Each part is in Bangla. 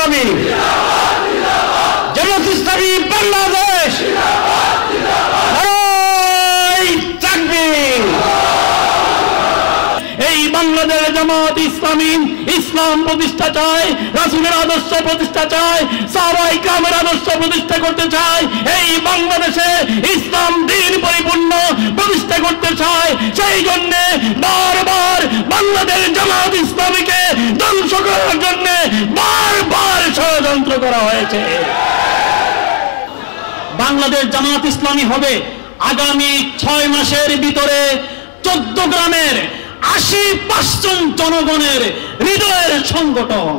ইসলামী, জামাত ইসলামী বাংলাদেশ, এই বাংলাদেশ জামাত ইসলামী ইসলাম প্রতিষ্ঠা চায়, রাসূলের আদর্শ প্রতিষ্ঠা চায়, সাহাবায়ে কেরামের আদর্শ প্রতিষ্ঠা করতে চায়। এই বাংলাদেশে ইসলাম দ্বীন পরিপূর্ণ প্রতিষ্ঠা করতে চায়। সেই জন্য বারবার বাংলাদেশ জামাত ইসলামীকে ধ্বংস করার জন্য বারবার ষড়যন্ত্র করা হয়েছে। বাংলাদেশ জামাত ইসলামী হবে আগামী 6 মাসের ভিতরে 14 গ্রামের 80% জনগণের হৃদয়ের সংগঠন।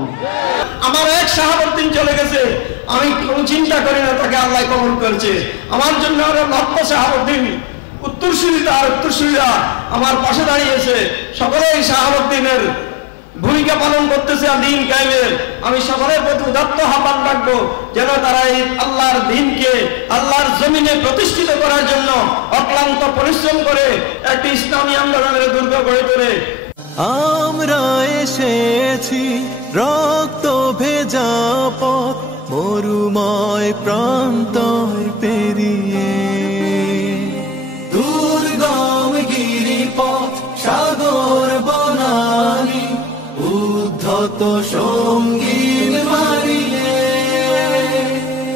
আমার এক শাহাবুদ্দিন চলে গেছে, আমি কোনো চিন্তা করি না তাকে আল্লাহ কবুল করেছে। আমার জন্য আরো লক্ষ শাহাবুদ্দিন উত্তরসূরিরা আমার পাশে দাঁড়িয়েছে। সকলেই শাহাবুদ্দিনের ভূমিকা পালন করতেছে দ্বীন কায়েমের। আমি সকলের প্রতি উদাত্ত আহ্বান রাখবো যেন তারা এই আল্লাহর দ্বীনকে আল্লাহর জমিনে প্রতিষ্ঠিত করার জন্য অক্লান্ত পরিশ্রম করে একটি ইসলামী আন্দোলনের দুর্গ গড়ে তোলে। আমরা এসেছি রক্ত ভেজা পথ মরুময় প্রান্তর পেরিয়ে, দুর্গম গিরিপথ সাগর বনানি উদ্ধত